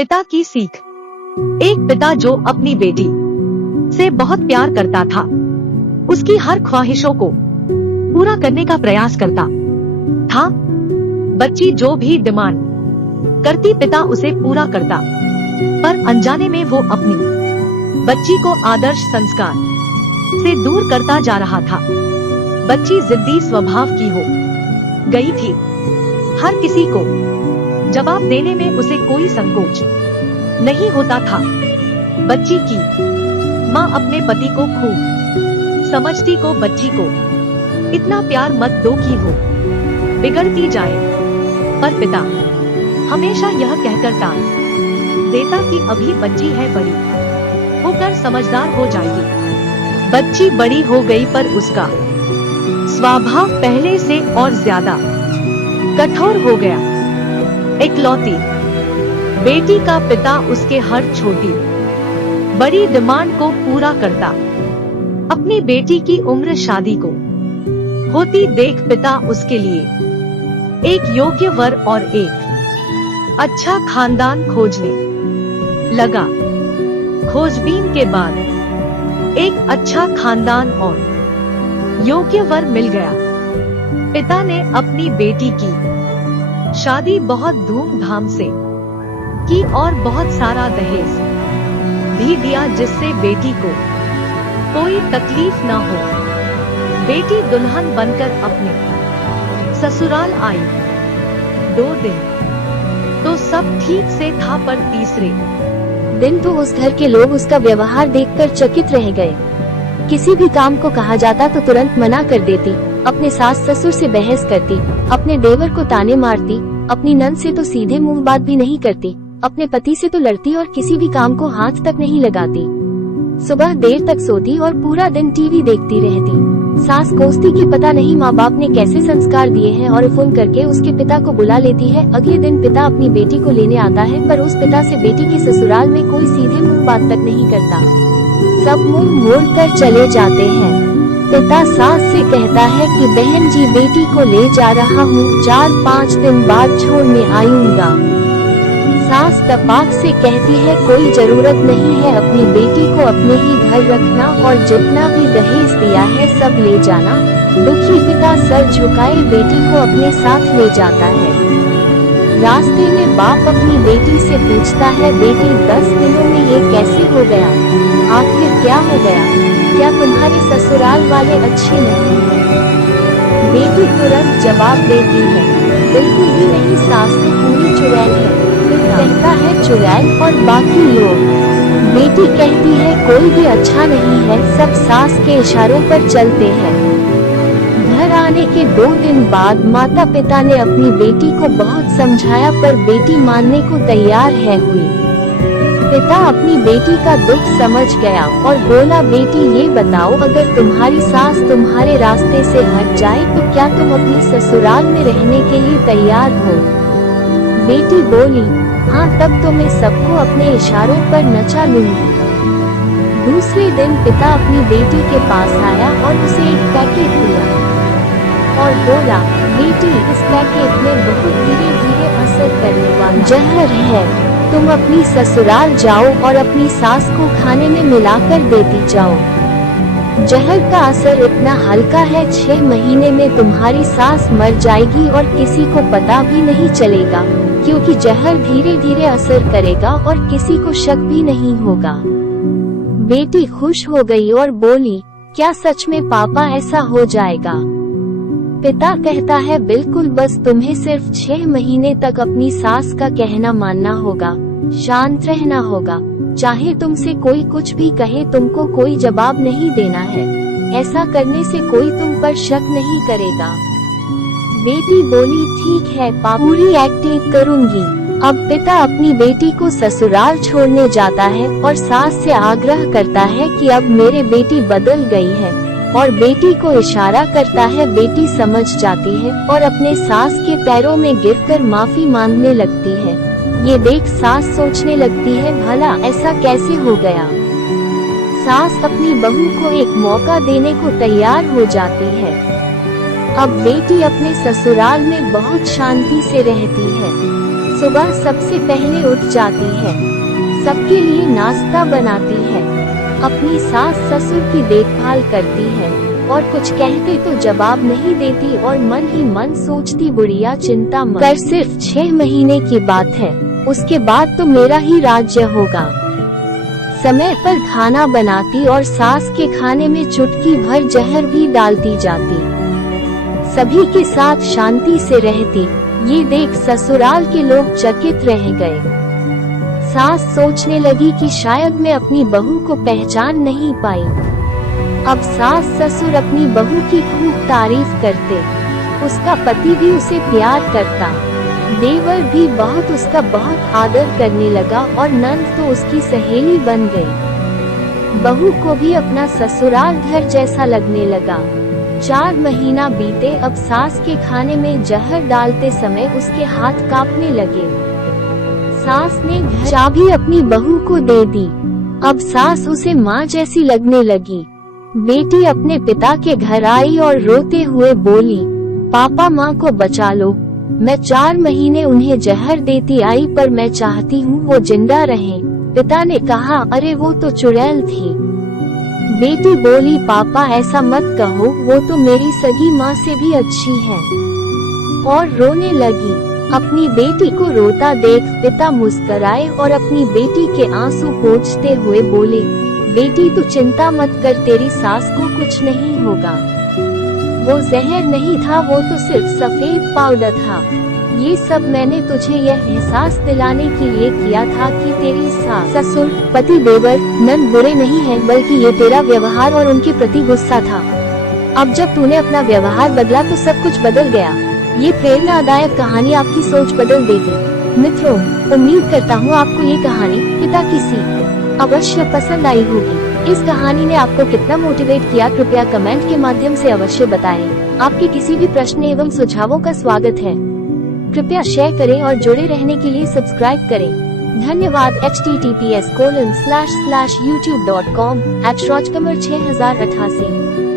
पिता की सीख। एक पिता जो अपनी बेटी से बहुत प्यार करता था, उसकी हर ख्वाहिशों को पूरा करने का प्रयास करता था। बच्ची जो भी डिमांड करती पिता उसे पूरा करता, पर अनजाने में वो अपनी बच्ची को आदर्श संस्कार से दूर करता जा रहा था। बच्ची जिद्दी स्वभाव की हो गई थी। हर किसी को जवाब देने में उसे कोई संकोच नहीं होता था। बच्ची की माँ अपने पति को खूब समझती को बच्ची को इतना प्यार मत दो कि वो बिगड़ती जाए, पर पिता हमेशा यह कहकर टाल देता कि अभी बच्ची है, बड़ी होकर समझदार हो जाएगी। बच्ची बड़ी हो गई, पर उसका स्वभाव पहले से और ज्यादा कठोर हो गया। इकलौती बेटी का पिता उसके हर छोटी बड़ी डिमांड को पूरा करता। अपनी बेटी की उम्र शादी को होती देख पिता उसके लिए एक योग्य वर और एक अच्छा खानदान खोजने लगा। खोजबीन के बाद एक अच्छा खानदान और योग्य वर मिल गया। पिता ने अपनी बेटी की शादी बहुत धूमधाम से की और बहुत सारा दहेज भी दिया, जिससे बेटी को कोई तकलीफ न हो। बेटी दुल्हन बनकर अपने ससुराल आई। 2 दिन तो सब ठीक से था, पर तीसरे दिन तो उस घर के लोग उसका व्यवहार देखकर चकित रह गए। किसी भी काम को कहा जाता तो तुरंत मना कर देती, अपने सास ससुर से बहस करती, अपने देवर को ताने मारती, अपनी नंद से तो सीधे मुंह बात भी नहीं करती, अपने पति से तो लड़ती और किसी भी काम को हाथ तक नहीं लगाती। सुबह देर तक सोती और पूरा दिन टीवी देखती रहती। सास कोसती कि पता नहीं माँ बाप ने कैसे संस्कार दिए हैं, और फोन करके उसके पिता को बुला लेती है। अगले दिन पिता अपनी बेटी को लेने आता है, पर उस पिता से बेटी के ससुराल में कोई सीधे मुंह बात तक नहीं करता। सब मुंह मोड़ कर चले जाते हैं। पिता सास से कहता है कि बहन जी बेटी को ले जा रहा हूँ, 4-5 दिन बाद छोड़ने आऊंगा। सास तपाक से कहती है कोई जरूरत नहीं है, अपनी बेटी को अपने ही घर रखना और जितना भी दहेज दिया है सब ले जाना। दुखी पिता सर झुकाए बेटी को अपने साथ ले जाता है। रास्ते में बाप अपनी बेटी से पूछता है, बेटी 10 दिनों में ये कैसे हो गया? आखिर क्या हो गया? क्या तुम्हारे ससुराल वाले अच्छे नहीं हैं? बेटी तुरंत जवाब देती है, बिल्कुल भी नहीं, सास तो पूरी चुड़ैल है। फिर कहता है चुड़ैल और बाकी लोग? बेटी कहती है कोई भी अच्छा नहीं है, सब सास के इशारों पर चलते हैं। घर आने के 2 दिन बाद माता पिता ने अपनी बेटी को बहुत समझाया, पर बेटी मानने को तैयार है हुई। पिता अपनी बेटी का दुख समझ गया और बोला, बेटी ये बताओ, अगर तुम्हारी सास तुम्हारे रास्ते से हट जाए तो क्या तुम अपनी ससुराल में रहने के लिए तैयार हो? बेटी बोली, हाँ, तब तो मैं सबको अपने इशारों पर नचा लूंगी। दूसरे दिन पिता अपनी बेटी के पास आया और उसे एक पैकेट दिया और बोला, बेटी इस पैकेट में बहुत धीरे धीरे असर करने वाला जहर है, तुम अपनी ससुराल जाओ और अपनी सास को खाने में मिलाकर देती जाओ। जहर का असर इतना हल्का है, 6 महीने में तुम्हारी सास मर जाएगी और किसी को पता भी नहीं चलेगा, क्योंकि जहर धीरे धीरे असर करेगा और किसी को शक भी नहीं होगा। बेटी खुश हो गई और बोली, क्या सच में पापा ऐसा हो जाएगा? पिता कहता है, बिल्कुल, बस तुम्हें सिर्फ 6 महीने तक अपनी सास का कहना मानना होगा, शांत रहना होगा। चाहे तुमसे कोई कुछ भी कहे, तुमको कोई जवाब नहीं देना है। ऐसा करने से कोई तुम पर शक नहीं करेगा। बेटी बोली, ठीक है पापा, पूरी एक्टिंग करूंगी। अब पिता अपनी बेटी को ससुराल छोड़ने जाता है और सास से आग्रह करता है कि अब मेरे बेटी बदल गई है, और बेटी को इशारा करता है। बेटी समझ जाती है और अपने सास के पैरों में गिरकर माफी मांगने लगती है। ये देख सास सोचने लगती है, भला ऐसा कैसे हो गया? सास अपनी बहू को एक मौका देने को तैयार हो जाती है। अब बेटी अपने ससुराल में बहुत शांति से रहती है। सुबह सबसे पहले उठ जाती है, सबके लिए नाश्ता बनाती है, अपनी सास ससुर की देखभाल करती है और कुछ कहते तो जवाब नहीं देती और मन ही मन सोचती बुढ़िया चिंता मत कर, सिर्फ 6 महीने की बात है, उसके बाद तो मेरा ही राज्य होगा। समय पर खाना बनाती और सास के खाने में चुटकी भर जहर भी डालती जाती। सभी के साथ शांति से रहती। ये देख ससुराल के लोग चकित रह गए। सास सोचने लगी कि शायद मैं अपनी बहू को पहचान नहीं पाई। अब सास ससुर अपनी बहू की खूब तारीफ करते। उसका पति भी उसे प्यार करता, देवर भी उसका बहुत आदर करने लगा और नंद तो उसकी सहेली बन गई। बहू को भी अपना ससुराल घर जैसा लगने लगा। 4 महीना बीते, अब सास के खाने में जहर डालते समय उसके हाथ कांपने लगे। सास ने चाबी अपनी बहू को दे दी। अब सास उसे माँ जैसी लगने लगी। बेटी अपने पिता के घर आई और रोते हुए बोली, पापा माँ को बचा लो। मैं 4 महीने उन्हें जहर देती आई, पर मैं चाहती हूँ वो जिंदा रहें। पिता ने कहा, अरे वो तो चुड़ैल थी। बेटी बोली, पापा ऐसा मत कहो, वो तो मेरी सगी माँ से भी अच्छी है, और रोने लगी। अपनी बेटी को रोता देख पिता मुस्कुराए और अपनी बेटी के आंसू पोंछते हुए बोले, बेटी तू चिंता मत कर, तेरी सास को कुछ नहीं होगा। वो जहर नहीं था, वो तो सिर्फ सफेद पाउडर था। ये सब मैंने तुझे यह एहसास दिलाने के लिए किया था कि तेरी सास ससुर पति देवर नंद बुरे नहीं हैं, बल्कि ये तेरा व्यवहार और उनके प्रति गुस्सा था। अब जब तूने अपना व्यवहार बदला तो सब कुछ बदल गया। ये प्रेरणादायक कहानी आपकी सोच बदल देगी। मित्रों, उम्मीद करता हूँ आपको ये कहानी पिता की सीख अवश्य पसंद आई होगी। इस कहानी ने आपको कितना मोटिवेट किया, कृपया कमेंट के माध्यम से अवश्य बताएं। आपके किसी भी प्रश्न एवं सुझावों का स्वागत है। कृपया शेयर करें और जुड़े रहने के लिए सब्सक्राइब करें। धन्यवाद। https://youtube.com/rajkamal6088